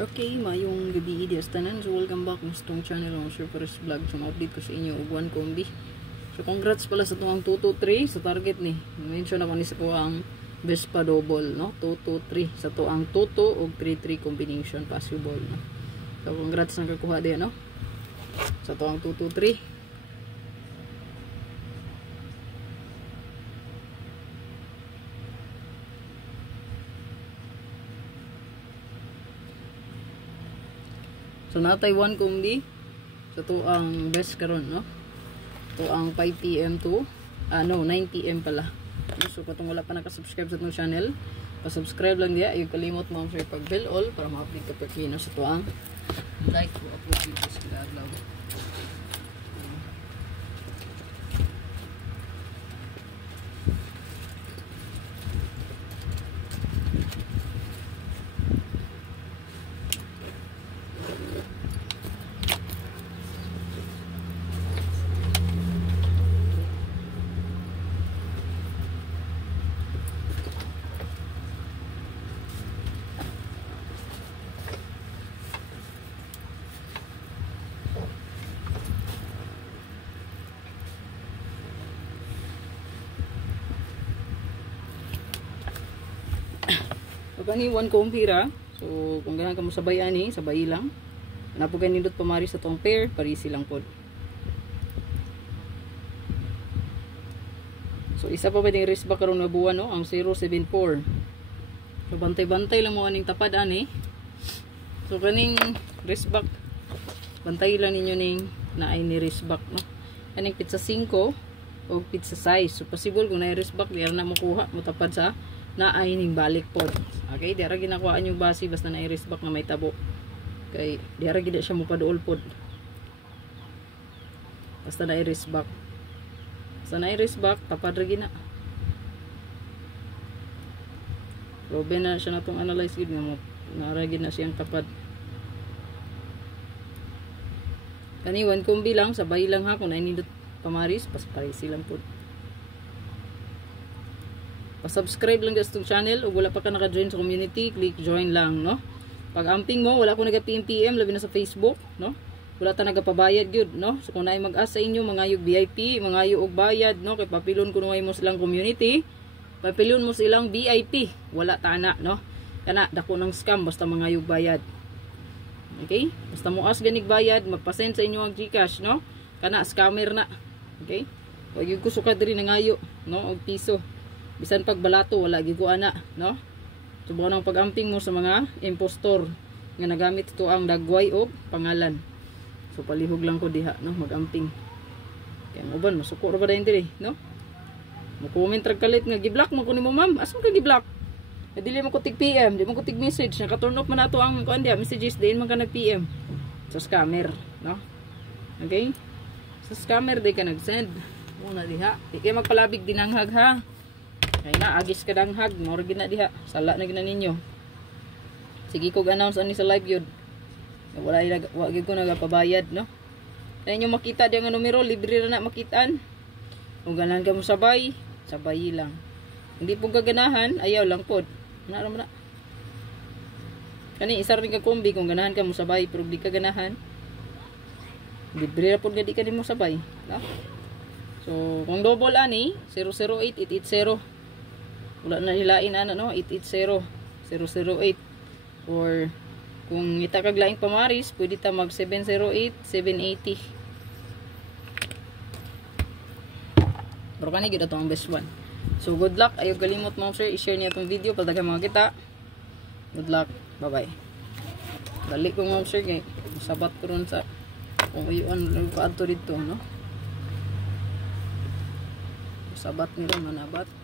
Okay, mayong gabi di tanan. So welcome back sa tong channel ng Surfers Vlog. So update ko sa inyo og one combi. So congrats pala sa tuwang 223 sa target ni. Mention ako ni sa tuwang Vespa double, no? 223 sa tuwang 22 og 33 combination possible, no? So congrats na kakuha diyan, no? Sa tuwang 223. So natay 1 combi sa to ang best karon, no? To ang 5 PM to 9 PM pala. So katong wala pa naka-subscribe sa tong channel, pa-subscribe lang diya. Ay kalimot mo share pag bell all para ma-update ka per kino sa to ang like ko upload videos kada adlaw. So kani 1 combi ra. So kung ganahan ka mo sabay ani, sabay lang. Napo kay nindot pamari sa tong pair, parisi lang pod. So isa pa pwedeng race back karon nga buwan, no, ang 074. So bantay-bantay lang mo aning tapad ani. So kaning race back, bantay lang ninyo ning naay ni race back, no. Kaning pizza 5 o pizza size. So possible kung naay race back, diyan na makuha mo tapad sa naay ning balik pod. Okay, diara ginakuhaan yung base basta na i-race back na may tabo. Okay, diara gid siya mo paduol pod. Basta na i-race back. Basta na i-race back, tapad ra gina. Probe na siya natong analyze gid nga mo. Nara gid na siyang tapad. Kani 1 combi lang, sabay lang ha kung nainindot pamaris, paspare silang pod. Pa-subscribe lang sa channel o wala pa ka naka-join sa community, click join lang, no? Pag amping mo, wala ko naga-PM, labi na sa Facebook, no? Wala ta nagapabayad gyud, no? So kung naay mag-as sa inyo mga yug VIP, mga yug og bayad, no? Kay papilon kuno mo silang community, papilon mo silang VIP, wala ta na, no? Kana dako ng scam basta mga yug bayad. Okay? Basta mo as ganig bayad, magpa-send sa inyo ang GCash, no? Kana scammer na. Okay? Wag gyud ko suka diri nangayo, no? Og piso. Bisan pag balato wala gid ko ana, no? Subukan ang pag-amping mo sa mga impostor nga nagamit ito ang dagway o pangalan. So palihog lang ko diha, no, mag-amping. Kaya mo ban masuko ra ba dayon diri, no? Mo comment ra kalit nga gi-block mo kuno mo, ma'am. Asa ka gi-block? Dili mo ko tig PM, di mo ko tig message, naka-turn off man nato ang kuan dia messages din man ka nag-PM. So scammer, no? Okay? So scammer di ka nag-send. Muna diha. Di kay magpalabig dinanghag ha. Kaya na, agis ka danghag. Maurag na diha. Sala na gina ninyo. Sige kog announce ani sa live yun. Wala yun ko nagapabayad, no? Kaya nyo makita diya nga numero. Libre na makitaan. Kung ganahan ka mo sabay, sabay lang. Hindi pong kaganahan, ayaw lang pod. Naram na. Kani, isa rin ka kombi. Kung ganahan ka mo sabay, pero di ka ganahan. Libre na pod nga di ka din mo sabay. No? So, kung double ani, 008-880. Wala na nilain ana, no? 880 008. Or kung ita kag laing pamaris, pwede ta mag 708 780. Pero kani gid ato ang best one. So good luck. Ayaw kalimot mo sir, i-share niya itong video para daghang mga kita. Good luck. Bye bye. Dali ko mo sir kay sabat ko ron sa kung uyuan lang ko adto dito, no? Sabat nila manabat.